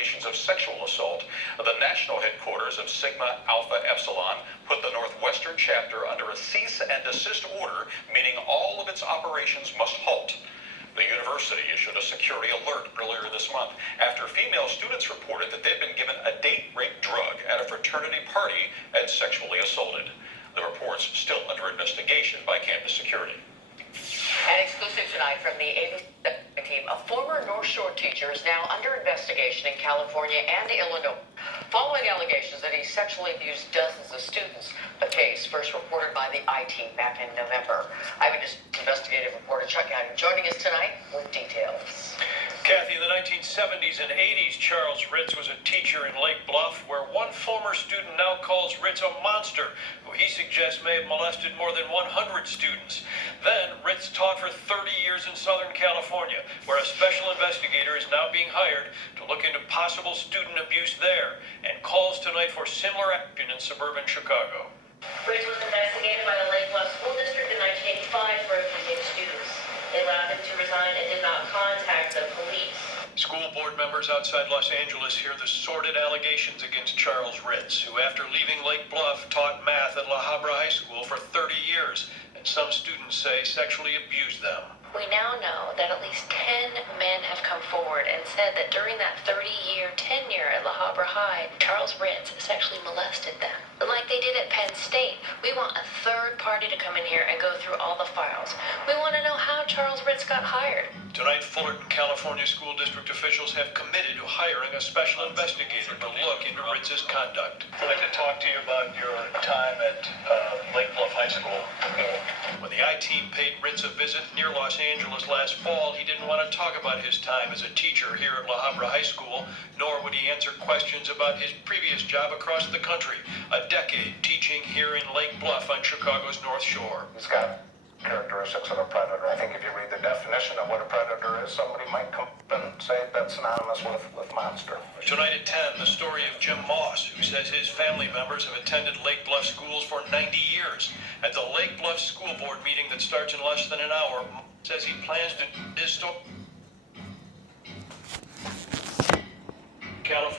allegations of sexual assault. The national headquarters of Sigma Alpha Epsilon put the Northwestern chapter under a cease and desist order, meaning all of its operations must halt. The university issued a security alert earlier this month after female students reported that they'd been given a date rape drug at a fraternity party and sexually assaulted. The report's still under investigation by campus security. An exclusive tonight from the ABC team, a former North Shore teacher is now under investigation in California and Illinois following allegations that he sexually abused dozens of students. A case first reported by the I-Team back in November. Eyewitness investigative reporter Chuck Adams joining us tonight with details. Kathy, in the 1970s and 80s, Charles Ritz was a teacher in Lake Bluff, where one former student now calls Ritz a monster, who he suggests may have molested more than 100 students. Then, Ritz taught for 30 years in Southern California, where a special investigator is now being hired to look into possible student abuse there, and calls tonight for similar action in suburban Chicago. Ritz was investigated by the Lake Bluff School District in 1985 for abusing students. They allowed him to resign and did not contact the police. School board members outside Los Angeles hear the sordid allegations against Charles Ritz, who after leaving Lake Bluff taught math at La Habra High School for 30 years, and some students say sexually abused them. We now know that at least 10 men have come forward and said that during that 30-year tenure at La Habra High, Charles Ritz sexually molested them. Like they did at Penn State, we want a third party to come in here and go through all the files. We want to know how Charles Ritz got hired. Tonight, Fullerton, California school district officials have committed to hiring a special investigator to look into Ritz's conduct. I'd like to talk to you about your time at Lake Bluff High School. When the I-Team paid Ritz a visit near Los Angeles last fall, he didn't want to talk about his time as a teacher here at La Habra High School, nor would he answer questions about his previous job across the country, a decade teaching here in Lake Bluff on Chicago's North Shore. He's got characteristics of a predator. I think if you read the definition of what a predator is, somebody might come and say that's synonymous with monster. Tonight at 10, the story of Jim Moss, who says his family members have attended Lake Bluff schools for 90 years. At the Lake Bluff School Board meeting that starts in less than an hour, Moss says he plans to California.